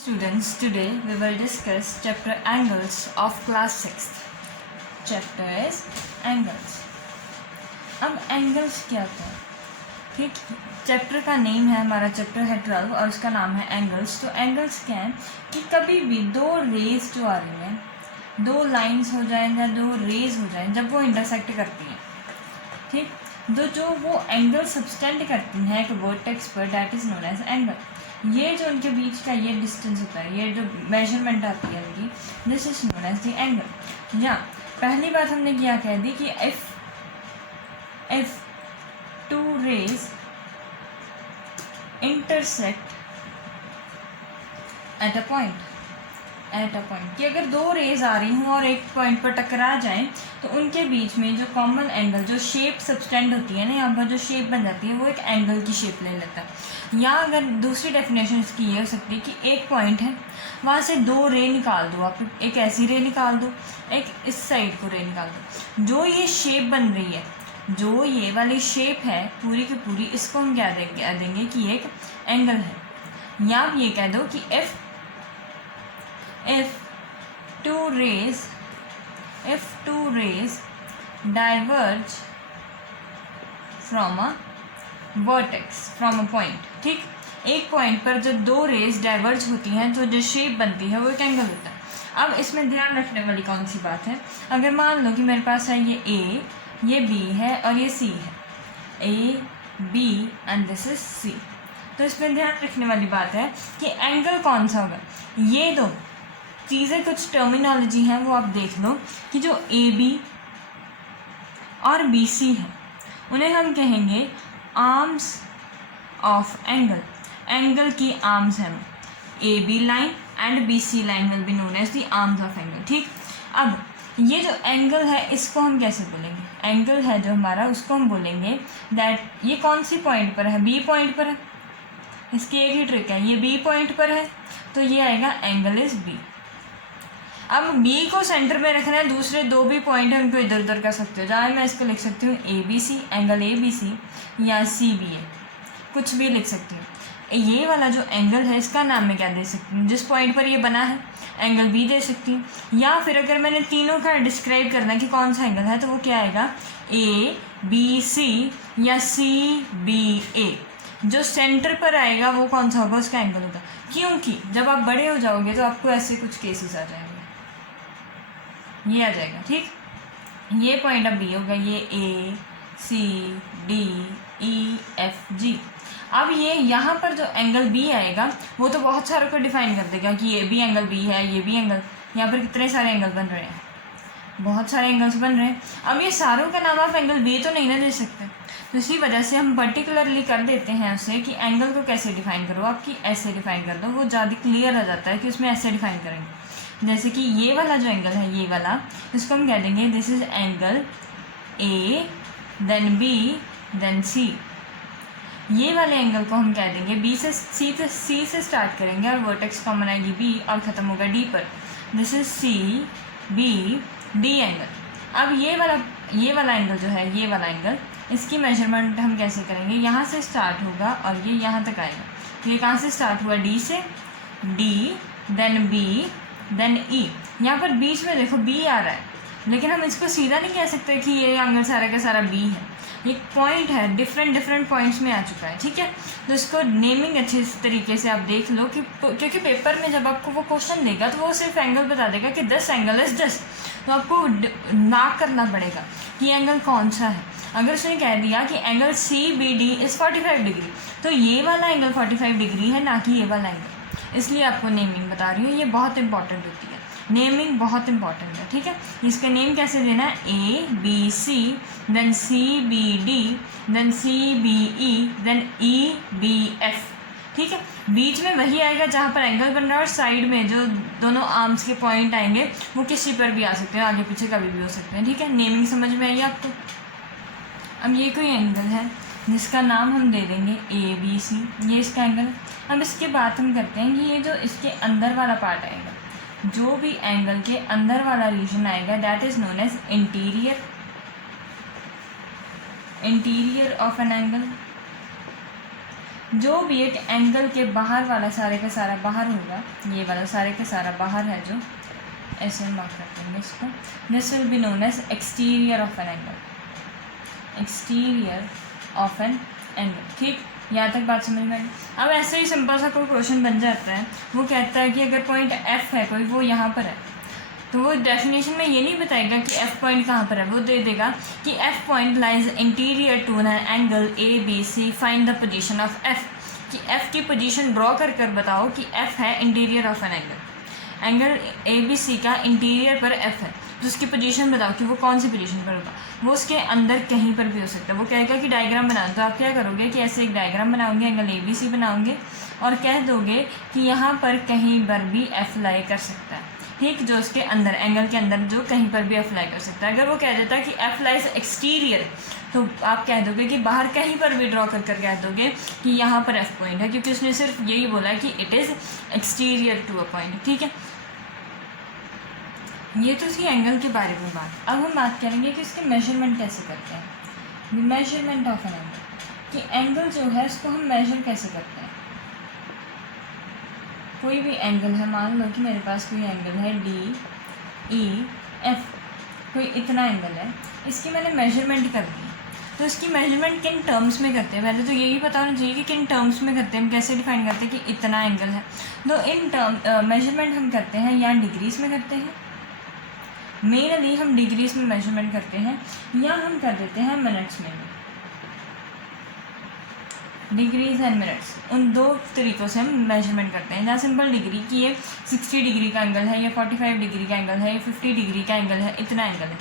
Students, today we will discuss chapter angles of class 6th. Chapter is angles. अब angles क्या होता है? ठीक, चैप्टर का नेम है, हमारा चैप्टर है 12 और उसका नाम है एंगल्स. तो एंगल्स क्या है कि कभी भी दो रेज जो आ रही हैं, दो लाइंस हो जाए या दो रेज हो जाए, जब वो इंटरसेक्ट करती हैं, ठीक, जो वो एंगल सब्सटेंड करती हैं एक वर्टेक्स पर, that is known as angle. ये जो उनके बीच का ये डिस्टेंस होता है, ये जो मेजरमेंट आती है उनकी, this is known as the angle. या पहली बात हमने क्या कह दी कि if two rays intersect at a point कि अगर दो रेज आ रही हों और एक पॉइंट पर टकरा जाएं तो उनके बीच में जो कॉमन एंगल, जो शेप सब्सटेंड होती है ना, यहाँ पर जो शेप बन जाती है वो एक एंगल की शेप ले लेता है. या अगर दूसरी डेफिनेशन इसकी ये हो सकती है कि एक पॉइंट है, वहाँ से दो रे निकाल दो आप, एक ऐसी रे निकाल दो, एक इस साइड को रे निकाल दो. जो ये शेप बन रही है, जो ये वाली शेप है पूरी की पूरी, इसको हम क्या देंगे कि एक एंगल है. या आप ये कह दो कि if two rays diverge from a vertex, from a point, ठीक, एक पॉइंट पर जब दो रेज डाइवर्ज होती हैं तो जो शेप बनती है वो एक एंगल होता है. अब इसमें ध्यान रखने वाली कौन सी बात है, अगर मान लो कि मेरे पास है ये ए, ये बी है और ये सी है, A B and this is C. तो इसमें ध्यान रखने वाली बात है कि एंगल कौन सा होगा. ये दो चीज़ें, कुछ टर्मिनोलॉजी हैं वो आप देख लो कि जो ए बी और बी सी है उन्हें हम कहेंगे आर्म्स ऑफ एंगल. एंगल की आर्म्स हैं, A B line and B C line will be known as the arms of angle. ठीक, अब ये जो एंगल है इसको हम कैसे बोलेंगे, एंगल है जो हमारा उसको हम बोलेंगे दैट ये कौन सी पॉइंट पर है, बी पॉइंट पर है. इसकी एक ही ट्रिक है, ये बी पॉइंट पर है तो ये आएगा एंगल इज बी. अब बी को सेंटर में रखना है, दूसरे दो भी पॉइंट है उनको इधर उधर कर सकते हो. जहाँ मैं इसको लिख सकती हूँ A B C, angle A B C, या सी बी ए, कुछ भी लिख सकती हूँ. ये वाला जो एंगल है इसका नाम मैं क्या दे सकती हूँ, जिस पॉइंट पर ये बना है एंगल बी दे सकती हूँ. या फिर अगर मैंने तीनों का डिस्क्राइब करना है कि कौन सा एंगल है तो वो क्या आएगा, ए बी सी या सी बी ए. जो सेंटर पर आएगा वो कौन सा होगा, उसका एंगल होगा. क्योंकि जब आप बड़े हो जाओगे तो आपको ऐसे कुछ केसेस आ जाएंगे, ये आ जाएगा. ठीक, ये पॉइंट अब बी होगा, ये ए C D E F G. अब ये यहाँ पर जो एंगल बी आएगा वो तो बहुत सारों को डिफाइन कर देगा कि ये भी एंगल बी है, ये भी एंगल, यहाँ पर कितने सारे एंगल बन रहे हैं, बहुत सारे एंगल्स बन रहे हैं. अब ये सारों का नाम आप एंगल बी तो नहीं ना दे सकते, तो इसी वजह से हम पर्टिकुलरली कर देते हैं उसे कि एंगल को कैसे डिफाइन करो, आपकी ऐसे डिफाइन कर दो, वो ज़्यादा क्लियर आ जाता है कि उसमें ऐसे डिफाइन करेंगे. जैसे कि ये वाला जो एंगल है, ये वाला, इसको हम कह देंगे this is angle A then B then C. ये वाले एंगल को हम कह देंगे बी से सी से स्टार्ट करेंगे और वर्टेक्स कॉमन आएगी बी और ख़त्म होगा डी पर. This is C B D angle. अब ये वाला एंगल जो है, ये वाला एंगल, इसकी मेजरमेंट हम कैसे करेंगे, यहाँ से स्टार्ट होगा और ये यहाँ तक आएगा. तो ये कहाँ से स्टार्ट हुआ, डी से, डी देन बी देन ई. यहाँ पर बीच में देखो बी आ रहा है, लेकिन हम इसको सीधा नहीं कह सकते कि ये एंगल सारा का सारा बी है. ये पॉइंट है, डिफरेंट पॉइंट्स में आ चुका है. ठीक है, तो इसको नेमिंग अच्छे तरीके से आप देख लो कि क्योंकि पेपर में जब आपको वो क्वेश्चन देगा तो वो सिर्फ एंगल बता देगा कि दिस एंगल इज दिस, तो आपको मार्क करना पड़ेगा कि एंगल कौन सा है. अगर उसने कह दिया कि angle C B D is 45 degree, तो ये वाला एंगल 45 डिग्री है, ना कि ये वाला एंगल. इसलिए आपको नेमिंग बता रही हूँ, ये बहुत इंपॉर्टेंट होती है, नेमिंग बहुत इंपॉर्टेंट है. ठीक है, इसका नेम कैसे देना है, A B C then C B D then C B E then E B F. ठीक है, बीच में वही आएगा जहाँ पर एंगल बन रहा है और साइड में जो दोनों आर्म्स के पॉइंट आएंगे वो किसी पर भी आ सकते हैं, आगे पीछे कभी भी हो सकते हैं. ठीक है, नेमिंग समझ में आई आपको. अब ये कोई एंगल है जिसका नाम हम दे देंगे ए बी सी, ये इसका एंगल है. अब इसके बाद हम करते हैं कि ये जो इसके अंदर वाला पार्ट आएगा, जो भी एंगल के अंदर वाला रीजन आएगा that is known as interior of an angle. जो भी एक एंगल के बाहर वाला सारे का सारा बाहर होगा, ये वाला सारे का सारा बाहर है जो, ऐसे हम मार्क कर देंगे इसको, this will be known as exterior of an angle, exterior of an angle. ठीक, यहाँ तक बात समझ में आई। अब ऐसे ही सिंपल सा कोई क्वेश्चन बन जाता है, वो कहता है कि अगर पॉइंट एफ है कोई, वो यहाँ पर है, तो वो डेफिनेशन में ये नहीं बताएगा कि एफ पॉइंट कहाँ पर है, वो दे देगा कि F point lies interior to an angle A B C, find the position of F, कि एफ की पोजीशन ड्रॉ कर कर बताओ कि एफ है interior of an angle, angle A B C का इंटीरियर पर एफ है, तो उसकी पोजीशन बताओ कि वो कौन सी पोजीशन पर होगा। वो उसके अंदर कहीं पर भी हो सकता है। वो कहेगा कि डायग्राम बनाओ, तो आप क्या करोगे कि ऐसे एक डायग्राम बनाओगे, एंगल ए बी सी बनाओगे और कह दोगे कि यहाँ पर कहीं पर भी एफ लाई कर सकता है। ठीक, जो उसके अंदर एंगल के अंदर जो कहीं पर भी अप्लाई कर सकता है। अगर वो कह देता है कि एफ लाइज एक्सटीरियर, तो आप कह दोगे कि बाहर कहीं पर भी ड्रॉ कर कर कह दोगे कि यहाँ पर एफ पॉइंट है, क्योंकि उसने सिर्फ यही बोला है कि it is exterior to a point. ठीक है, ये तो थी एंगल के बारे में बात। अब हम बात करेंगे कि इसके मेजरमेंट कैसे करते हैं। मेजरमेंट ऑफ एन एंगल, कि एंगल जो है उसको हम मेजर कैसे करते हैं। कोई भी एंगल है, मान लो कि मेरे पास कोई एंगल है डी ई एफ, कोई इतना एंगल है, इसकी मैंने मेजरमेंट कर दी, तो इसकी मेजरमेंट किन टर्म्स में करते हैं। पहले तो यही पता होना चाहिए कि किन टर्म्स में करते हैं, हम कैसे डिफाइन करते हैं कि इतना एंगल है। तो इन टर्म मेजरमेंट हम करते हैं या डिग्रीज में करते हैं, मेनली हम डिग्रीज में मेजरमेंट करते हैं, या हम कर देते हैं मिनट्स में भी। डिग्रीज एंड मिनट्स, उन दो तरीक़ों से हम मेजरमेंट करते हैं। जहाँ सिंपल डिग्री की ये 60 डिग्री का एंगल है, या 45 डिग्री का एंगल है, या 50 डिग्री का एंगल है, इतना एंगल है,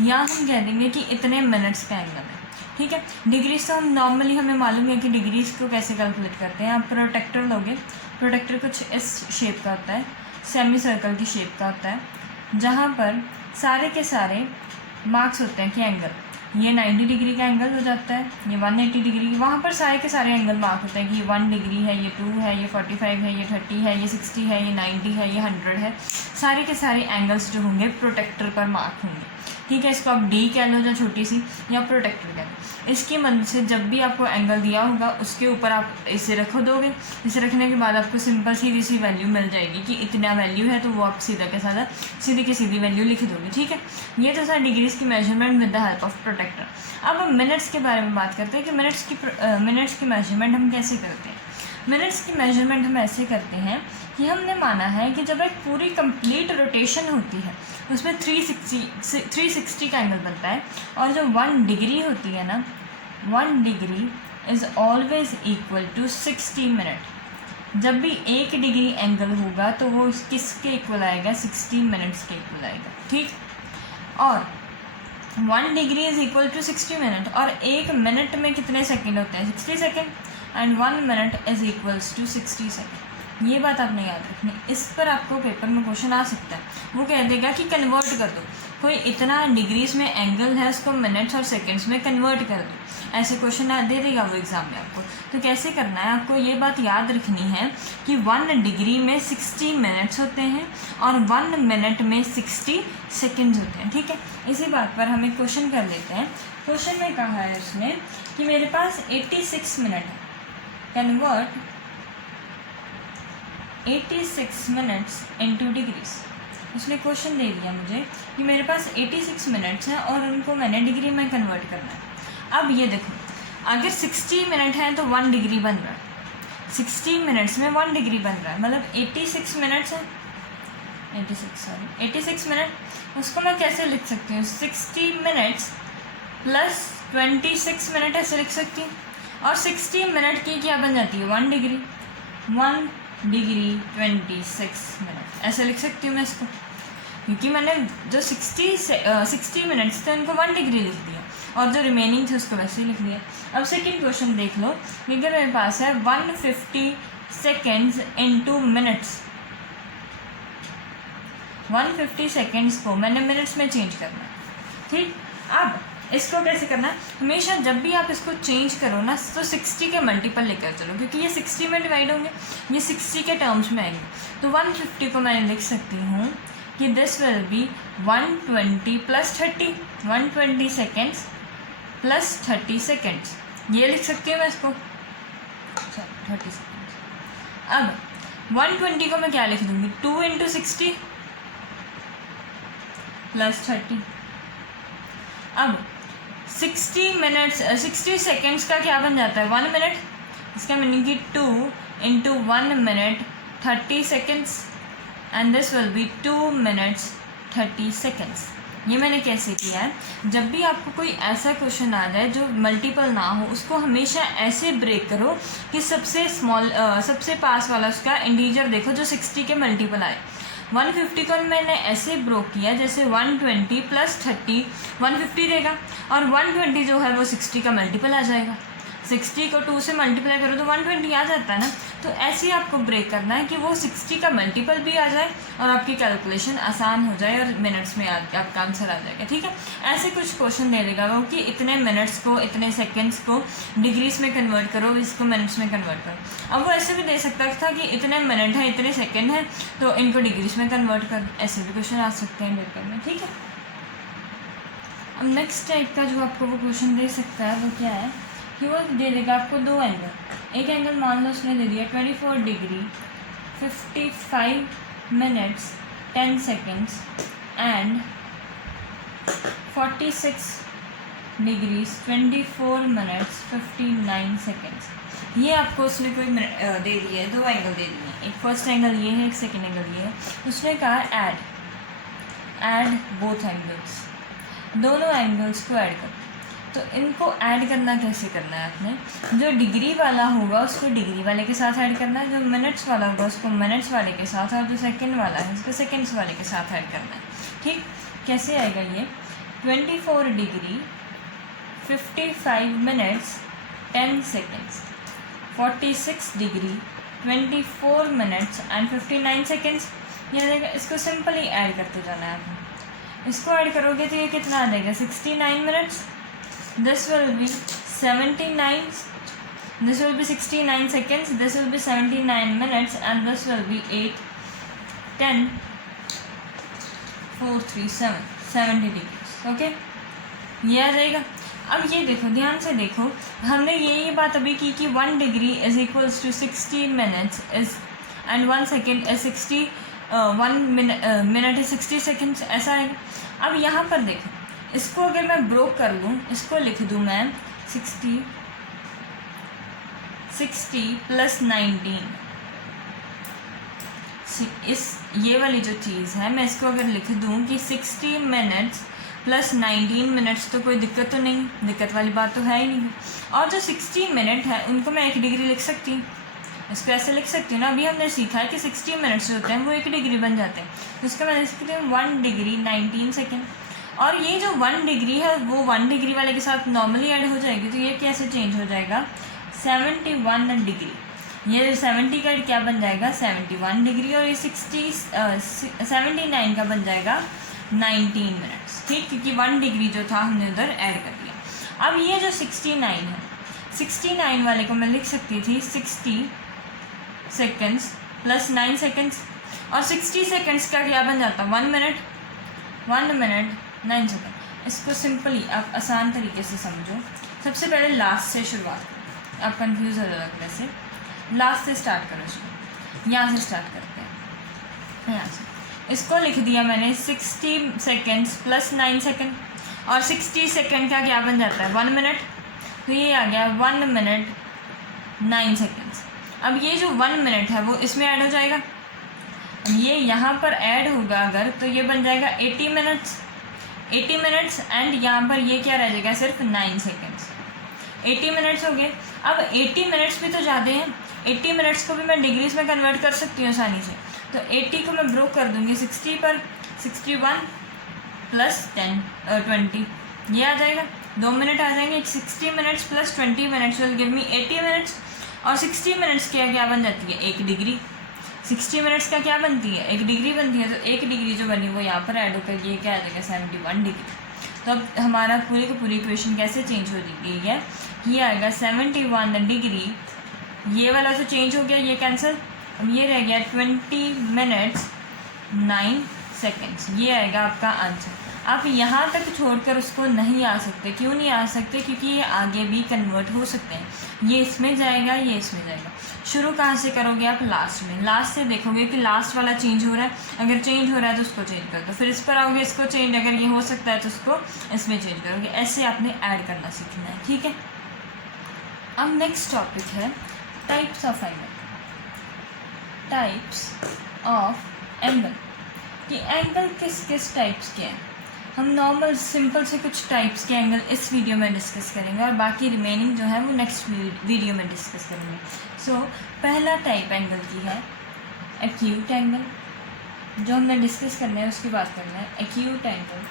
या हम कह देंगे कि इतने मिनट्स का एंगल है। ठीक है, डिग्रीज तो हम नॉर्मली, हमें मालूम है कि डिग्रीज को कैसे कैलकुलेट करते हैं। आप प्रोटेक्टर लोगे, प्रोटेक्टर कुछ इस शेप का होता है, सेमी सर्कल की शेप का होता है, जहाँ पर सारे के सारे मार्क्स होते हैं कि एंगल, ये 90 डिग्री का एंगल हो जाता है, ये 180 डिग्री, वहाँ पर सारे के सारे एंगल मार्क होते हैं कि ये 1 डिग्री है, ये 2 है, ये 45 है, ये 30 है, ये 60 है, ये 90 है, ये 100 है। सारे के सारे एंगल्स जो होंगे प्रोटेक्टर पर मार्क होंगे। ठीक है, इसको आप डी कह लो जो छोटी सी, या प्रोटेक्टर कह लो। इसकी मदद से जब भी आपको एंगल दिया होगा उसके ऊपर आप इसे रख दोगे। इसे रखने के बाद आपको सिंपल सीधी सी वैल्यू मिल जाएगी कि इतना वैल्यू है, तो वो आप सीधा के सादा सीधी की सीधी वैल्यू लिख दोगे। ठीक है, ये तो सर डिग्रीज की measurement with the help of protractor. अब हम मिनट्स के बारे में बात करते हैं कि मिनट्स की मेजरमेंट हम कैसे करते हैं। मिनट्स की मेजरमेंट हम ऐसे करते हैं कि हमने माना है कि जब एक पूरी कंप्लीट रोटेशन होती है उसमें 360 का एंगल बनता है, और जो 1 डिग्री होती है ना, 1 degree is always equal to 60 minute. जब भी 1 डिग्री एंगल होगा तो वो किसके इक्वल आएगा, 60 मिनट्स के इक्वल आएगा। ठीक, और 1 degree is equal to 60 minute, और 1 मिनट में कितने सेकेंड होते हैं, 60 second, and 1 minute is equals to 60 second. ये बात आपने याद रखनी, इस पर आपको पेपर में क्वेश्चन आ सकता है। वो कह देगा कि कन्वर्ट कर दो, कोई इतना डिग्रीज में एंगल है उसको मिनट्स और सेकंड्स में कन्वर्ट कर दो, ऐसे क्वेश्चन दे देगा वो एग्ज़ाम में आपको। तो कैसे करना है, आपको ये बात याद रखनी है कि 1 डिग्री में 60 मिनट्स होते हैं और 1 मिनट में 60 सेकेंड्स होते हैं। ठीक है, इसी बात पर हम एक क्वेश्चन कर लेते हैं। क्वेश्चन में कहा है उसने कि मेरे पास 86 मिनट है, कन्वर्ट 86 मिनट्स इनटू डिग्रीज। उसने क्वेश्चन दे दिया मुझे कि मेरे पास 86 मिनट्स हैं और उनको मैंने डिग्री में कन्वर्ट करना है। अब ये देखो, अगर 60 मिनट है तो 1 डिग्री बन रहा है, 60 मिनट्स में 1 डिग्री बन रहा है, मतलब 86 मिनट्स है, 86 मिनट, उसको मैं कैसे लिख सकती हूँ, 60 मिनट्स प्लस 26 मिनट ऐसे लिख सकती हूँ। और 60 मिनट की क्या बन जाती है, 1 डिग्री, 1 डिग्री 26 मिनट ऐसे लिख सकती हूँ मैं इसको, क्योंकि मैंने जो 60 मिनट्स थे उनको 1 डिग्री लिख दिया और जो रिमेनिंग थे उसको वैसे ही लिख दिया। अब सेकंड क्वेश्चन देख लो, अगर मेरे पास है 150 सेकेंड्स इनटू मिनट्स, 150 सेकेंड्स को मैंने मिनट्स में चेंज करना है। ठीक, अब इसको कैसे करना है, हमेशा जब भी आप इसको चेंज करो ना तो 60 के मल्टीपल लेकर चलो, क्योंकि ये 60 में डिवाइड होंगे, ये 60 के टर्म्स में आएंगे। तो 150 को मैं लिख सकती हूँ कि this will B 120 plus 30, 120 seconds plus 30 seconds, ये लिख सकती हूँ मैं इसको। 30 सेकेंड्स। अब 120 को मैं क्या लिख दूँगी, 2 × 60 + 30। अब 60 सेकेंड्स का क्या बन जाता है, 1 मिनट। इसका मीनिंग कि 2 × 1 minute 30 seconds and this will B 2 minutes 30 seconds. ये मैंने कैसे किया है, जब भी आपको कोई ऐसा क्वेश्चन आ जाए जो मल्टीपल ना हो, उसको हमेशा ऐसे ब्रेक करो कि सबसे पास वाला उसका इंटीजर देखो जो 60 के मल्टीपल आए। 150 को मैंने ऐसे ब्रोक किया जैसे 120 + 30 150 देगा, और 120 जो है वो 60 का मल्टीपल आ जाएगा। 60 को 2 से मल्टीप्लाई करो तो 120 आ जाता है ना। तो ऐसे ही आपको ब्रेक करना है कि वो 60 का मल्टीपल भी आ जाए और आपकी कैलकुलेशन आसान हो जाए और मिनट्स में आपका आंसर आ जाएगा। ठीक है, ऐसे कुछ क्वेश्चन दे देगा वो कि इतने मिनट्स को, इतने सेकेंड्स को डिग्रीज में कन्वर्ट करो, इसको मिनट्स में कन्वर्ट करो। अब वो ऐसे भी दे सकता था कि इतने मिनट हैं, इतने सेकेंड हैं, तो इनको डिग्रीज में कन्वर्ट कर, ऐसे भी क्वेश्चन आ सकते हैं पेपर में। ठीक है, अब नेक्स्ट टाइप का जो आपको वो क्वेश्चन दे सकता है वो क्या है कि वो दे देगा आपको दो एंगल। एक एंगल मान लो उसने दे दिया 24 degree 55 minutes 10 seconds and 46 degrees 24 minutes 59 seconds. ये आपको उसने कोई दे दिया है, दो एंगल दे दिए हैं, एक फर्स्ट एंगल ये है, एक सेकेंड एंगल ये है। उसने कहा ऐड बोथ एंगल्स, दोनों एंगल्स को ऐड करो। तो इनको ऐड करना कैसे करना है आपने, जो डिग्री वाला होगा उसको डिग्री वाले के साथ ऐड करना है, जो मिनट्स वाला होगा उसको मिनट्स वाले के साथ, और जो सेकंड वाला है उसको सेकंड्स वाले के साथ ऐड करना है। ठीक, कैसे आएगा ये, 24 degree 55 minutes 10 seconds, 46 degree 24 minutes and 59 seconds. ये रहेगा, इसको सिंपली ऐड करते जाना है आपने। इसको ऐड करोगे तो ये कितना आ जाएगा, 69 minutes, this will be 79, this will be 69 seconds, this will be 79 minutes and this will be 8 10 4 3 7 70 degrees। Okay, ये आ जाएगा। अब ये देखो, ध्यान से देखो, हमने ये बात अभी की कि 1 degree is equals to 60 minutes is and 1 second is 60, 1 minute is 60 seconds, ऐसा आएगा। अब यहाँ पर देखो, इसको अगर मैं ब्रोक कर लूँ, इसको लिख दूँ मैं 60 + 19। इस ये वाली जो चीज़ है, मैं इसको अगर लिख दूँ कि 60 मिनट्स + 19 मिनट्स, तो कोई दिक्कत तो नहीं, दिक्कत वाली बात तो है ही नहीं। और जो 60 मिनट है उनको मैं 1 डिग्री लिख सकती हूँ, इसको ऐसे लिख सकती हूँ ना। अभी हमने सीखा है कि 60 मिनट्स जो होते हैं वो 1 डिग्री बन जाते हैं, तो इसका मैं लिख सकती हूँ 1 डिग्री 19 सेकेंड। और ये जो 1 डिग्री है वो 1 डिग्री वाले के साथ नॉर्मली ऐड हो जाएगी, तो ये कैसे चेंज हो जाएगा, 71 डिग्री। ये 70 का क्या बन जाएगा, 71 डिग्री, और ये 79 का बन जाएगा 19 मिनट्स। ठीक, क्योंकि 1 डिग्री जो था हमने उधर ऐड कर दिया। अब ये जो 69 है, 69 वाले को मैं लिख सकती थी 60 सेकेंड्स + 9 सेकेंड्स, और 60 सेकेंड्स का क्या बन जाता, 1 मिनट 9 सेकेंड। इसको सिंपली आप आसान तरीके से समझो। सबसे पहले लास्ट से शुरुआत करो, आप कंफ्यूज हो जाओगे, वैसे लास्ट से स्टार्ट करो, इसको यहाँ से स्टार्ट करते हैं। यहाँ से इसको लिख दिया मैंने 60 सेकेंड्स + 9 सेकेंड, और 60 सेकेंड का क्या बन जाता है, 1 मिनट, तो ये आ गया 1 मिनट 9 सेकेंड्स। अब ये जो 1 मिनट है वो इसमें ऐड हो जाएगा, ये यहाँ पर ऐड होगा अगर, तो ये बन जाएगा 80 मिनट्स एंड यहाँ पर ये क्या रह जाएगा, सिर्फ 9 सेकेंड्स। 80 मिनट्स हो गए। अब 80 मिनट्स भी तो ज़्यादा हैं, 80 मिनट्स को भी मैं डिग्रीज में कन्वर्ट कर सकती हूँ आसानी से। तो 80 को मैं ब्रोक कर दूँगी 60 पर, 61 + 20, ये आ जाएगा, 2 मिनट आ जाएंगे। 60 minutes + 20 minutes will give me 80 minutes, और 60 मिनट्स क्या बन जाती है, 1 डिग्री। 60 मिनट्स का क्या बनती है, 1 डिग्री बनती है, तो 1 डिग्री जो बनी वो यहाँ पर ऐड होकर ये क्या आ जाएगा, 71 डिग्री। तो अब हमारा पूरी की पूरी इक्वेशन कैसे चेंज हो गई है, ये आएगा 71 डिग्री, ये वाला तो चेंज हो गया, ये कैंसिल, अब ये रह गया 20 मिनट्स 9 सेकेंड्स, ये आएगा आपका आंसर। आप यहाँ तक छोड़कर उसको नहीं आ सकते। क्यों नहीं आ सकते? क्योंकि ये आगे भी कन्वर्ट हो सकते हैं। ये इसमें जाएगा, ये इसमें जाएगा। शुरू कहाँ से करोगे आप? लास्ट में। लास्ट से देखोगे कि लास्ट वाला चेंज हो रहा है, अगर चेंज हो रहा है तो उसको चेंज कर दो, फिर इस पर आओगे, इसको चेंज, अगर ये हो सकता है तो उसको इसमें चेंज करोगे। ऐसे आपने ऐड करना सीखना है, ठीक है। अब नेक्स्ट टॉपिक है types of angle. Types of angle कि एंगल किस किस टाइप्स के हैं। हम नॉर्मल सिंपल से कुछ टाइप्स के एंगल इस वीडियो में डिस्कस करेंगे और बाकी रिमेनिंग जो है वो नेक्स्ट वीडियो में डिस्कस करेंगे। सो पहला टाइप एंगल की है एक्यूट एंगल, जो हमने डिस्कस करना है उसकी बात करना है। Acute angle,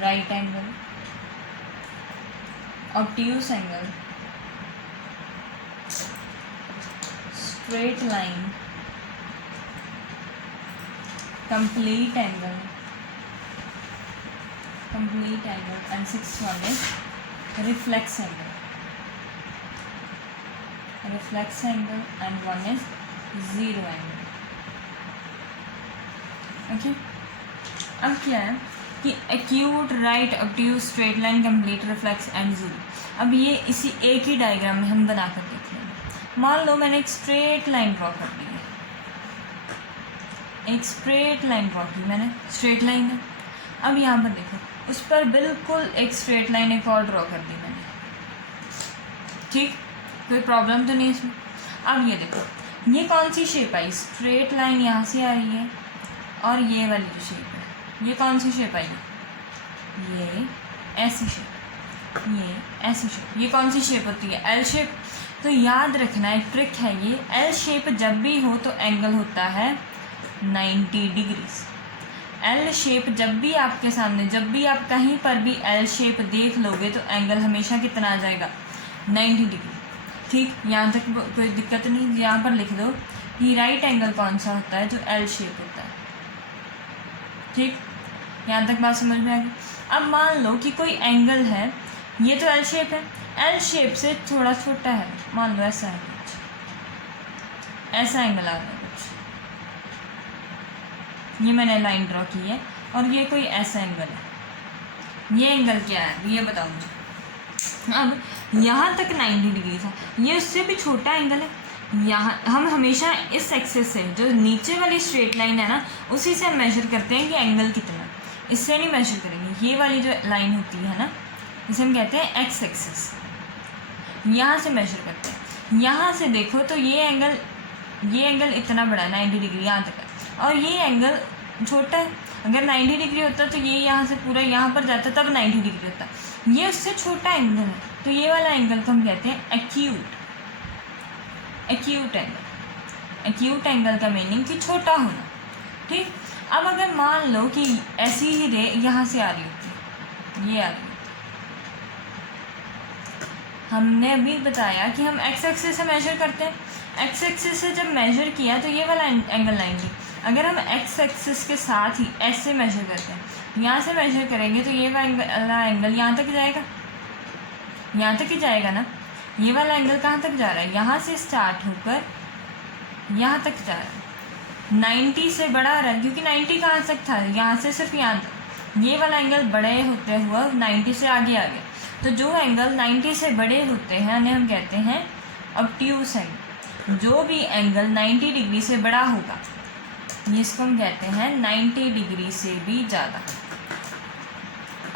right angle, obtuse angle, straight line, complete angle, and sixth one is reflex angle, and one is zero angle. Okay, अब क्या है कि acute, right, obtuse, straight line, complete, reflex and zero। अब ये इसी एक ही diagram में हम बना कर देख लेंगे। मान लो मैंने एक स्ट्रेट लाइन ड्रॉ कर दी है, एक स्ट्रेट लाइन ड्रॉ की मैंने, स्ट्रेट लाइन है। अब यहाँ पर देखो, उस पर बिल्कुल एक स्ट्रेट लाइन एक और ड्रॉ कर दी मैंने, ठीक, कोई प्रॉब्लम तो नहीं इसमें। अब ये देखो, ये कौन सी शेप आई? स्ट्रेट लाइन यहाँ से आ रही है और ये वाली जो शेप है, ये कौन सी शेप आई? ये ऐसी शेप, ये ऐसी शेप। ये कौन सी शेप होती है? L shape. तो याद रखना, एक ट्रिक है ये, एल शेप जब भी हो तो एंगल होता है 90 डिग्रीज। एल शेप जब भी आपके सामने, जब भी आप कहीं पर भी एल शेप देख लोगे तो एंगल हमेशा कितना आ जाएगा? 90 डिग्री, ठीक। यहाँ तक कोई दिक्कत नहीं। यहाँ पर लिख दो कि राइट एंगल कौन सा होता है? जो एल शेप होता है, ठीक। यहाँ तक बात समझ में आ गई। अब मान लो कि कोई एंगल है, ये तो एल शेप है, एल शेप से थोड़ा छोटा है, मान लो ऐसा है कुछ, ऐसा एंगल आ रहा है कुछ, ये मैंने लाइन ड्रॉ की है और ये कोई ऐसा एंगल है। ये एंगल क्या है ये बताओ मुझे। अब यहाँ तक 90 डिग्री था, ये उससे भी छोटा एंगल है। यहाँ हम हमेशा इस एक्सिस से, जो नीचे वाली स्ट्रेट लाइन है ना, उसी से हम मेजर करते हैं कि एंगल कितना, इससे नहीं मेजर करेंगे। ये वाली जो लाइन होती है ना, इसे हम कहते हैं एक्स एक्सिस, यहाँ से मेजर करते हैं। यहाँ से देखो तो ये एंगल इतना बड़ा है, 90 डिग्री यहाँ तक है, और ये एंगल छोटा है। अगर 90 डिग्री होता तो ये यहाँ से पूरा यहाँ पर जाता तब 90 डिग्री होता, ये उससे छोटा एंगल है। तो ये वाला एंगल को हम कहते हैं एक्यूट एंगल। एक्यूट एंगल का मीनिंग कि छोटा होना, ठीक। अब अगर मान लो कि ऐसी ही रे यहाँ से आ रही होती, ये आ रही होती, हमने अभी बताया कि हम एक्स एक्सिस से मेजर करते हैं। एक्स एक्सिस से जब मेजर किया तो ये वाला एंगल 90। अगर हम एक्स एक्सिस के साथ ही ऐसे मेजर करते हैं, यहाँ से मेजर करेंगे तो ये वाला एंगल यहाँ तक जाएगा, यहाँ तक ही जाएगा ना। ये वाला एंगल कहाँ तक जा रहा है? यहाँ से स्टार्ट होकर यहाँ तक जा रहा है, 90 से बड़ा आ रहा है, क्योंकि 90 कहाँ तक था? यहाँ से सिर्फ यहाँ तक। ये वाला एंगल बड़े होते हुए 90 से आगे आ गया। तो जो एंगल 90 से बड़े होते हैं उन्हें हम कहते हैं ऑब्ट्यूस एंगल। जो भी एंगल 90 डिग्री से बड़ा होगा, इसको हम कहते हैं 90 डिग्री से भी ज़्यादा।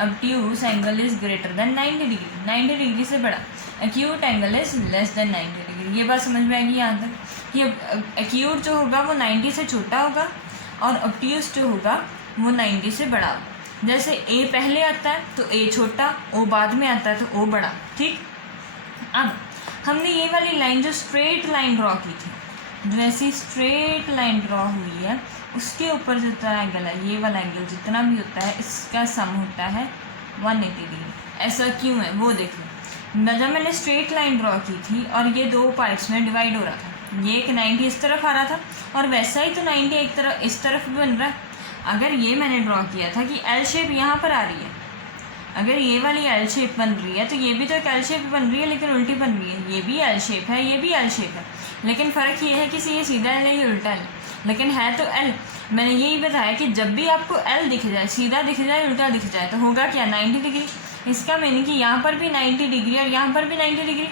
Obtuse angle is greater than 90 degree, 90 degree से बड़ा। Acute angle is less than 90 degree. ये बात समझ में आएगी यहाँ तक कि एक्यूट जो होगा वो 90 से छोटा होगा और ऑब्ट्यूस जो होगा वो 90 से बड़ा होगा। जैसे ए पहले आता है तो ए छोटा, ओ बाद में आता है तो ओ बड़ा, ठीक। अब हमने ये वाली लाइन जो स्ट्रेट लाइन ड्रॉ की थी, जो ऐसी स्ट्रेट लाइन ड्रॉ हुई है, उसके ऊपर जितना एंगल है, ये वाला एंगल जितना भी होता है, इसका सम होता है 180 डिग्री। ऐसा क्यों है वो देख लो। जब मैंने स्ट्रेट लाइन ड्रॉ की थी और ये दो पार्ट्स में डिवाइड हो रहा था, ये एक 90 इस तरफ आ रहा था और वैसा ही तो 90 एक तरफ इस तरफ भी बन रहा है। अगर ये मैंने ड्रॉ किया था कि एल शेप यहाँ पर आ रही है, अगर ये वाली एल शेप बन रही है तो ये भी तो एक एल शेप बन रही है, लेकिन उल्टी बन रही है। ये भी एल शेप है, ये भी एल शेप है, लेकिन फ़र्क ये है कि ये सीधा एल है, ये उल्टा एल, लेकिन है तो एल। मैंने यही बताया कि जब भी आपको एल दिख जाए, सीधा दिख जाए, उल्टा दिख जाए, तो होगा क्या 90 डिग्री। इसका मीनिंग कि यहाँ पर भी 90 डिग्री और यहाँ पर भी 90 डिग्री,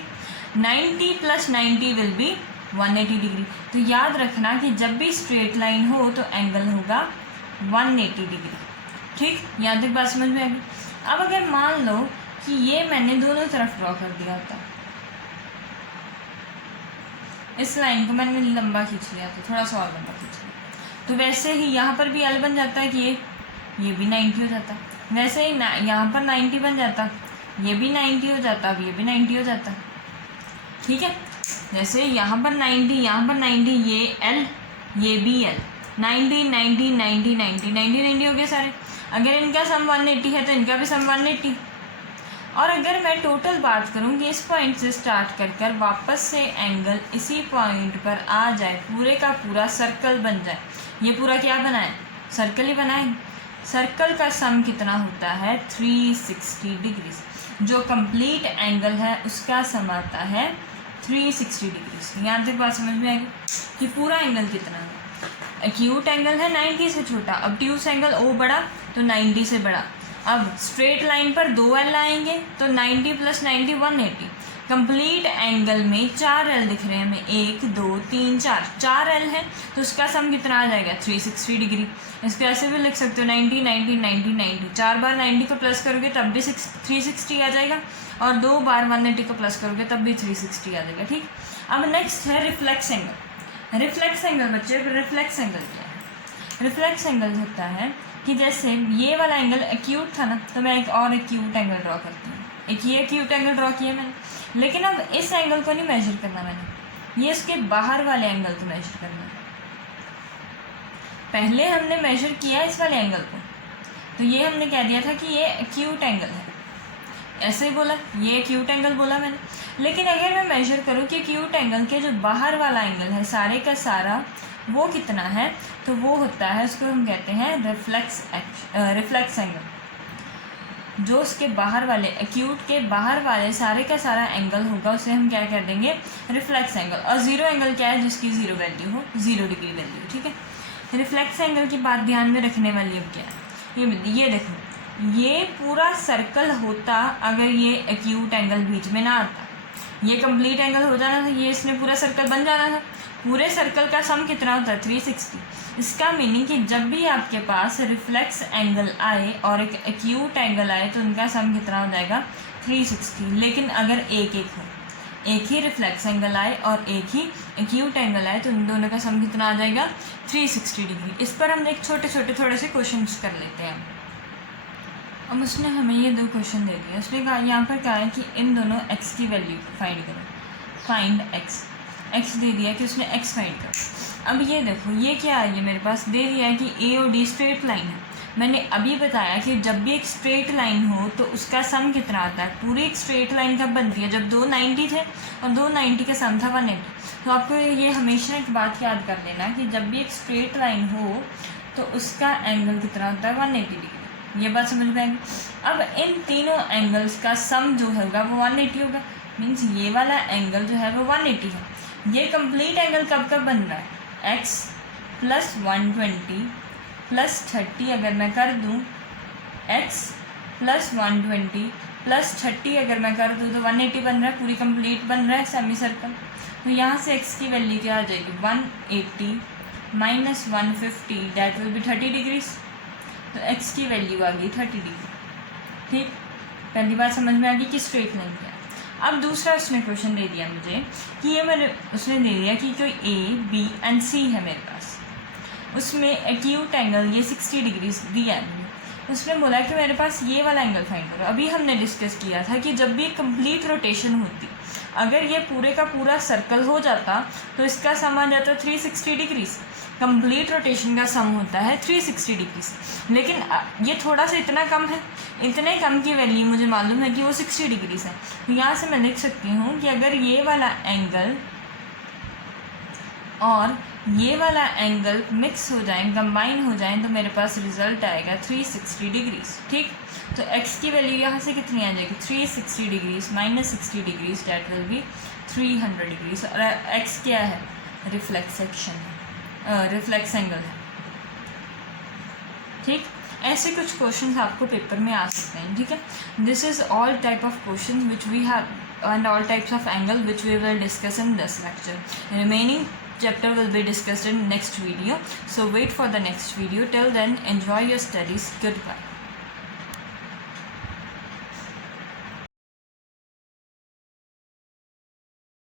90 + 90 विल बी 180 डिग्री। तो याद रखना कि जब भी स्ट्रेट लाइन हो तो एंगल होगा 180 डिग्री। ठीक, यहाँ तक बात समझ में आ गई। अब अगर मान लो कि ये मैंने दोनों तरफ ड्रॉ कर दिया होता, इस लाइन को मैंने लंबा खींच लिया तो थोड़ा सा और लंबा खींच लिया, तो वैसे ही यहाँ पर भी एल बन जाता है कि ये भी 90 हो जाता। वैसे ही यहाँ पर 90 बन जाता, ये भी 90 हो जाता, अब ये भी 90 हो जाता। ठीक है, जैसे यहाँ पर 90, यहाँ पर 90, ये एल, ये भी एल, 90 90 90 90 90 90 हो गए सारे। अगर इनका सम 180 है तो इनका भी सम 180। और अगर मैं टोटल बात करूँ कि इस पॉइंट से स्टार्ट कर वापस से एंगल इसी पॉइंट पर आ जाए, पूरे का पूरा सर्कल बन जाए, ये पूरा क्या बनाए, सर्कल ही बनाए। सर्कल का सम कितना होता है 360 डिग्री। जो कंप्लीट एंगल है उसका सम आता है 360 डिग्री। यहाँ तक बात समझ में आएगी कि पूरा एंगल कितना है। एक्यूट एंगल है 90 से छोटा, ऑब्ट्यूस एंगल ओ बड़ा तो 90 से बड़ा। अब स्ट्रेट लाइन पर 2 एल आएंगे तो 90 + 90 180। कंप्लीट एंगल में 4 एल दिख रहे हैं हमें, 1 2 3 4 एल है तो उसका सम कितना आ जाएगा 360 डिग्री। इसको ऐसे भी लिख सकते हो 90 90 90 90, 4 बार 90 को प्लस करोगे तब भी 360 आ जाएगा, और 2 बार 180 को प्लस करोगे तब भी 360 आ जाएगा। ठीक, अब नेक्स्ट है रिफ्लेक्स एंगल। रिफ्लेक्स एंगल बच्चे, रिफ्लेक्स एंगल क्या है? रिफ्लेक्स एंगल होता है कि जैसे ये वाला एंगल एक्यूट था ना, तो मैं एक और एक्यूट एंगल ड्रॉ करती हूँ। एक ये एक्यूट एंगल ड्रॉ किया मैंने, लेकिन अब इस एंगल को नहीं मेजर करना मैंने, ये इसके बाहर वाले एंगल को मेजर करना है। पहले हमने मेजर किया इस वाले एंगल को, तो ये हमने कह दिया था कि ये एक्यूट एंगल है, ऐसे ही बोला, ये एक्यूट एंगल बोला मैंने। लेकिन अगर मैं मेजर करूँ कि एक्यूट एंगल के जो बाहर वाला एंगल है सारे का सारा वो कितना है, तो वो होता है, उसको हम कहते हैं रिफ्लेक्स एंगल। जो उसके बाहर वाले, एक्यूट के बाहर वाले सारे का सारा एंगल होगा उसे हम क्या कर देंगे, रिफ्लेक्स एंगल। और ज़ीरो एंगल क्या है, जिसकी ज़ीरो वैल्यू हो, 0 डिग्री वैल्यू। ठीक है, रिफ्लेक्स एंगल की बात ध्यान में रखने वाली अब क्या है, ये देखो, ये पूरा सर्कल होता अगर ये एक्यूट एंगल बीच में ना आता, ये कंप्लीट एंगल हो जाना था, ये इसने पूरा सर्कल बन जाना था। पूरे सर्कल का सम कितना होता है 360। इसका मीनिंग कि जब भी आपके पास रिफ्लेक्स एंगल आए और एक एक्यूट एंगल आए तो उनका सम कितना हो जाएगा 360। लेकिन अगर एक हो, एक ही रिफ्लेक्स एंगल आए और एक ही एक्यूट एंगल आए तो उन दोनों का सम कितना आ जाएगा 360 डिग्री। इस पर हम एक छोटे छोटे थोड़े से क्वेश्चन कर लेते हैं। अब उसने हमें ये 2 क्वेश्चन दे दिया। उसने कहा, यहाँ पर कहा है कि इन दोनों x की वैल्यू फाइंड करो, फाइंड x दे दिया कि उसने x फाइंड करो। अब ये देखो, ये क्या है, ये मेरे पास दे दिया है कि a और d स्ट्रेट लाइन है। मैंने अभी बताया कि जब भी एक स्ट्रेट लाइन हो तो उसका सम कितना आता है। पूरी एक स्ट्रेट लाइन कब बनती है, जब 2 90 थे और 2 90 का सम था 180। तो आपको ये हमेशा एक बात याद कर लेना कि जब भी एक स्ट्रेट लाइन हो तो उसका एंगल कितना होता है 180 डिग्री। ये बात समझ में आएगी। अब इन तीनों एंगल्स का सम जो होगा वो 180 होगा। मीन्स ये वाला एंगल जो है वो 180 है। ये कंप्लीट एंगल कब कब बन रहा है, x + 120 + 30 अगर मैं कर दूँ, x + 120 + 30 अगर मैं कर दूँ तो 180 बन रहा है, पूरी कंप्लीट बन रहा है सेमी सर्कल। तो यहाँ से x की वैल्यू क्या आ जाएगी 180 - 150 दैट विल बी 30 डिग्रीज। तो x की वैल्यू आ गई 30 डिग्री। ठीक, पहली बात समझ में आ गई कि स्ट्रेट लाइन क्या है। अब दूसरा उसने क्वेश्चन दे दिया मुझे कि ये उसने दे दिया कि कोई A, B and C है मेरे पास, उसमें एक्यूट एंगल ये 60 डिग्री दिया है मुझे। उसने बोला कि मेरे पास ये वाला एंगल फाइंड करो। अभी हमने डिस्कस किया था कि जब भी कंप्लीट रोटेशन होती, अगर ये पूरे का पूरा सर्कल हो जाता तो इसका सम आ जाता 360 डिग्रीज। कंप्लीट रोटेशन का सम होता है 360 डिग्रीज, लेकिन ये थोड़ा सा इतना कम है, इतने कम की वैल्यू मुझे मालूम है कि वो 60 डिग्रीज है। तो यहाँ से मैं लिख सकती हूँ कि अगर ये वाला एंगल और ये वाला एंगल मिक्स हो जाए, कंबाइन हो जाए, तो मेरे पास रिजल्ट आएगा 360 डिग्रीज। ठीक, तो x की वैल्यू यहाँ से कितनी आ जाएगी 360 degrees - 60 degrees that will be 300 degrees. और x क्या है, रिफ्लेक्स सेक्शन है, रिफ्लेक्स एंगल है। ठीक, ऐसे कुछ क्वेश्चन आपको पेपर में आ सकते हैं, ठीक है। This is all type of question which we have and all types of angle which we will discuss in this lecture. Remaining chapter will be discussed in next video, so wait for the next video. Till then, enjoy your studies. Goodbye.